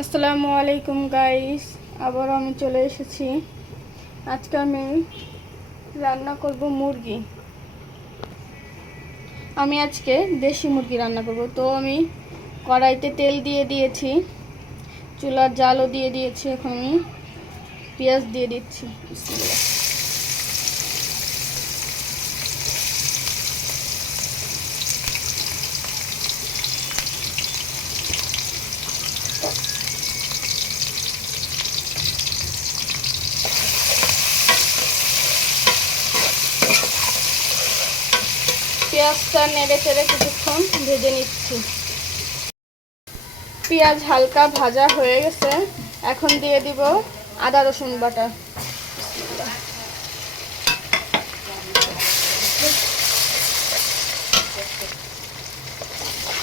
আসসালামু আলাইকুম গাইস আবার আমি চলে এসেছি। আজকে আমি রান্না করব মুরগি। আমি আজকে দেশি মুরগি রান্না করব। তো আমি কড়াইতে তেল দিয়ে দিয়েছি, চুলার জালও দিয়ে দিয়েছি, এখন আমি পেঁয়াজ দিয়ে দিচ্ছি। পেঁয়াজটা নেড়ে চেড়ে কিছুক্ষণ ভেজে নিচ্ছি। পেঁয়াজ হালকা ভাজা হয়ে গেছে। এখন দিয়ে দিব আদা রসুন বাটা।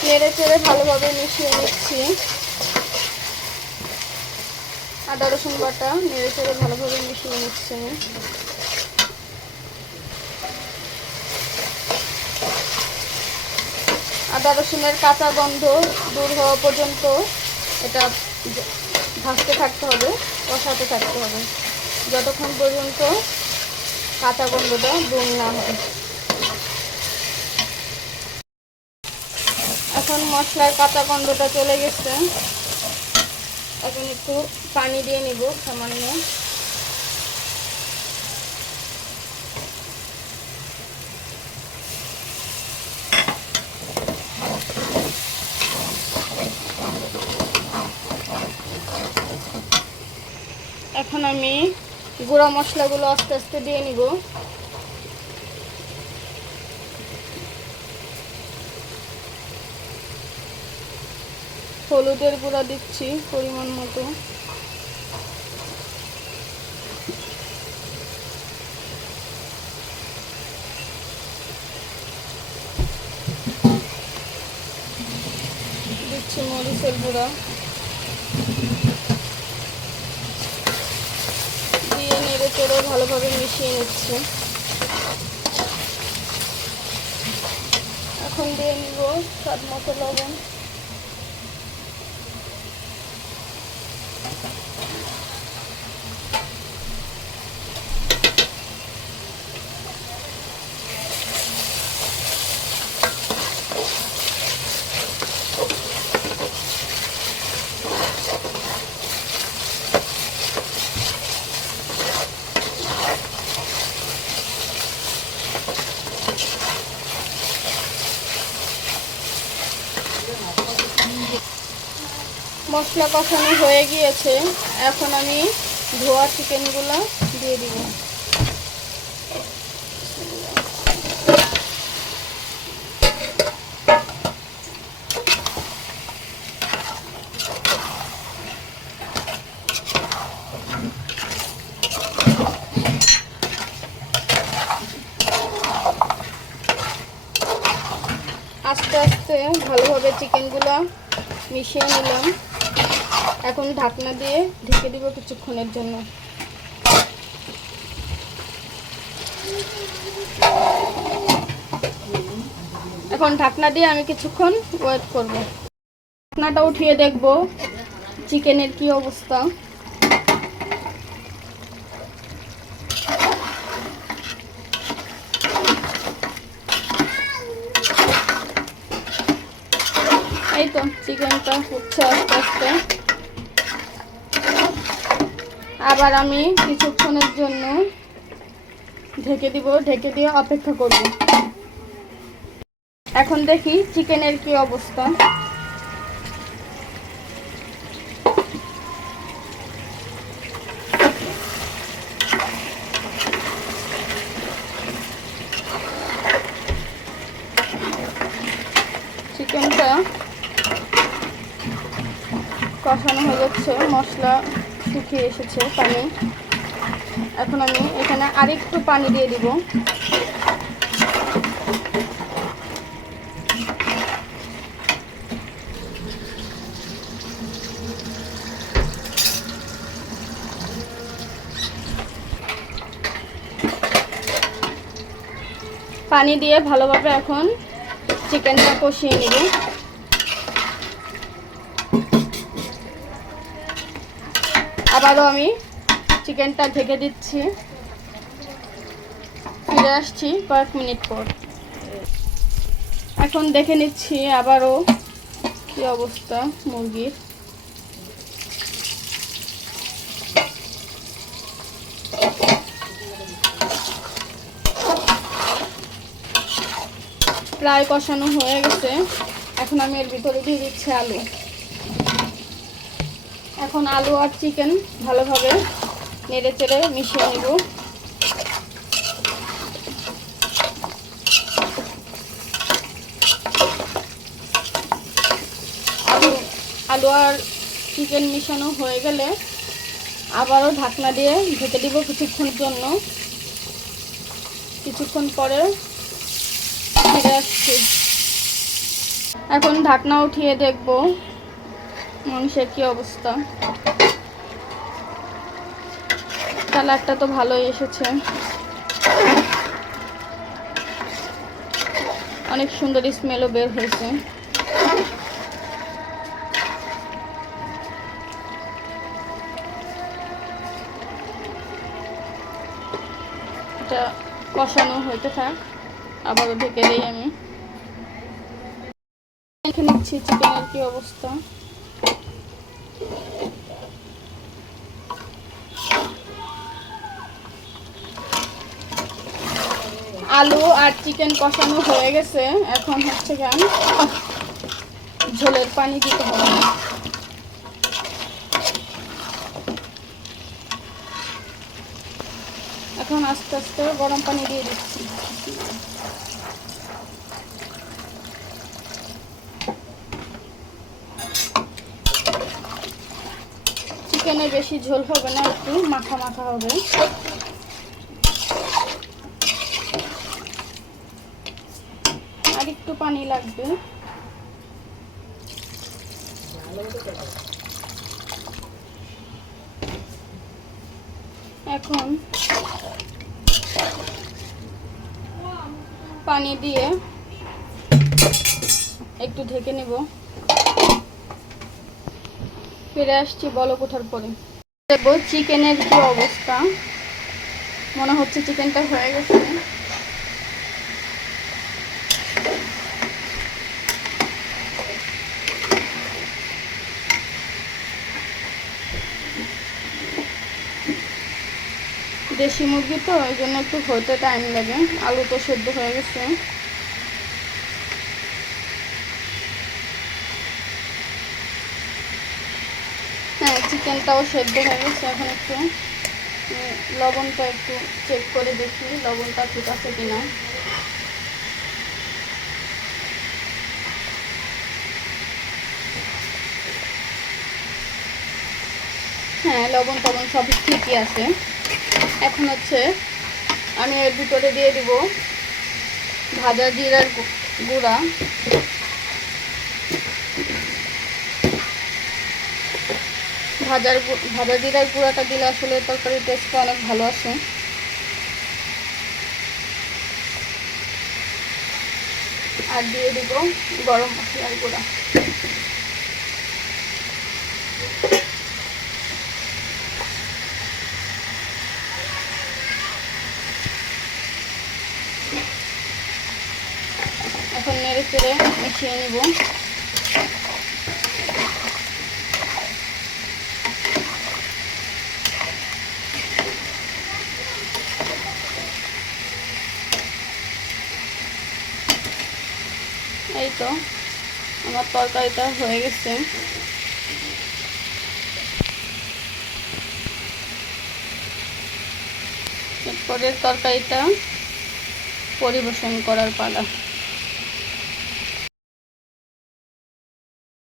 নেড়ে চেড়ে ভালোভাবে মিশিয়ে নিচ্ছি। আদা রসুন বাটা নেড়ে চেড়ে ভালোভাবে মিশিয়ে নিচ্ছি। আদা রসুনের কাঁচা গন্ধ দূর হওয়া পর্যন্ত এটা ভাজতে থাকতে হবে, কষাতে থাকতে হবে। যতক্ষণ পর্যন্ত কাঁচা গন্ধটা দূর না হয়। এখন মশলার কাঁচা গন্ধটা চলে গেছে। এখন একটু পানি দিয়ে নিব সামান্য। এখন আমি গুঁড়া মশলাগুলো আস্তে আস্তে দিয়ে নিব। হলুদের গুঁড়া দিচ্ছি পরিমাণ মতো। দিচ্ছি মরিচের গুঁড়া। দিয়ে ভালোভাবে মিশিয়ে নিচ্ছি। এখন দিয়ে নিব স্বাদ মতো লবণ। মশলা কষানো হয়ে গিয়েছে। এখন আমি ধোয়া চিকেনগুলো দিয়ে দিব। আস্তে আস্তে ভালোভাবে চিকেনগুলো মিশিয়ে নিলাম। এখন ঢাকনা দিয়ে ঢেকে দিব কিছুক্ষণের জন্য। এখন ঢাকনা দিয়ে আমি কিছুক্ষণ ওয়েট করব। ঢাকনাটা উঠিয়ে দেখব চিকেনের কি অবস্থা। এই তো, চিকেনটা হচ্ছে আস্তে আস্তে। আবার আমি কিছুক্ষণের জন্য ঢেকে দিব, ঢেকে দিয়ে অপেক্ষা করব। এখন দেখি চিকেনের কি অবস্থা। চিকেনটা কষানো হয়ে যাচ্ছে, মশলা শুকিয়ে এসেছে পানি। এখন আমি এখানে আরেকটু পানি দিয়ে দিব। পানি দিয়ে ভালোভাবে এখন চিকেনটা কষিয়ে নিব। আবারও আমি চিকেনটা ঢেকে দিচ্ছি। ফিরে আসছি কয়েক মিনিট পর। এখন দেখে নিচ্ছি আবারও কি অবস্থা মুরগির। প্রায় কষানো হয়ে গেছে। এখন আমি এর ভিতরে দিয়ে দিচ্ছি আলু। এখন আলু আর চিকেন ভালোভাবে নেড়ে চেড়ে মিশিয়ে নেব। আলু আলু আর চিকেন মিশানো হয়ে গেলে আবারও ঢাকনা দিয়ে ঢেকে দিব কিছুক্ষণের জন্য। কিছুক্ষণ পরে ফিরে আসছি। এখন ঢাকনা উঠিয়ে দেখব। মাংসের কি অবস্থা? কালারটা তো ভালোই এসেছে। অনেক সুন্দর স্মেলও বের হয়েছে। এটা কষানো হইতে থাক, আবারও ঢেকে দিই আমি। দেখে নিচ্ছি চিকেনের কি অবস্থা। আলু আর চিকেন কষানো হয়ে গেছে। এখন হচ্ছে গান ঝোলের পানি দিতে হবে। এখন আস্তে আস্তে গরম পানি দিয়ে দিচ্ছি। চিকেনে বেশি ঝোল হবে না, একটু মাখা মাখা হবে। আর একটু পানি লাগবে। এখন পানি দিয়ে একটু ঢেকে নেব। ফিরে আসছি বলক ওঠার পরে। দেখব চিকেনের কি অবস্থা। মনে হচ্ছে চিকেনটা হয়ে গেছে। দেশি মুরগি তো, ওই জন্য একটু হতে টাইম লাগে। আলু তো সেদ্ধ হয়ে গেছে। হ্যাঁ চিকেনটাও সেদ্ধ হয়ে গেছে এখন একটু। লবণটা একটু চেক করে দেখি, লবণটা ঠিক আছে কিনা। হ্যাঁ লবণ টবণ সব ঠিকই আছে। এখন হচ্ছে আমি এর ভিতরে দিয়ে দিব ভাজা জিরার গুঁড়া। ভাজার ভাজা জিরার গুঁড়াটা দিলে আসলে তরকারির টেস্টটা অনেক ভালো আসে। আর দিয়ে দিব গরম মশলার গুঁড়া। এখন নেড়ে চেড়ে মিশিয়ে নিব। এই তো, আমার তরকারিটা হয়ে গেছে। এরপরের তরকারিটা পরিবেশন করার পালা।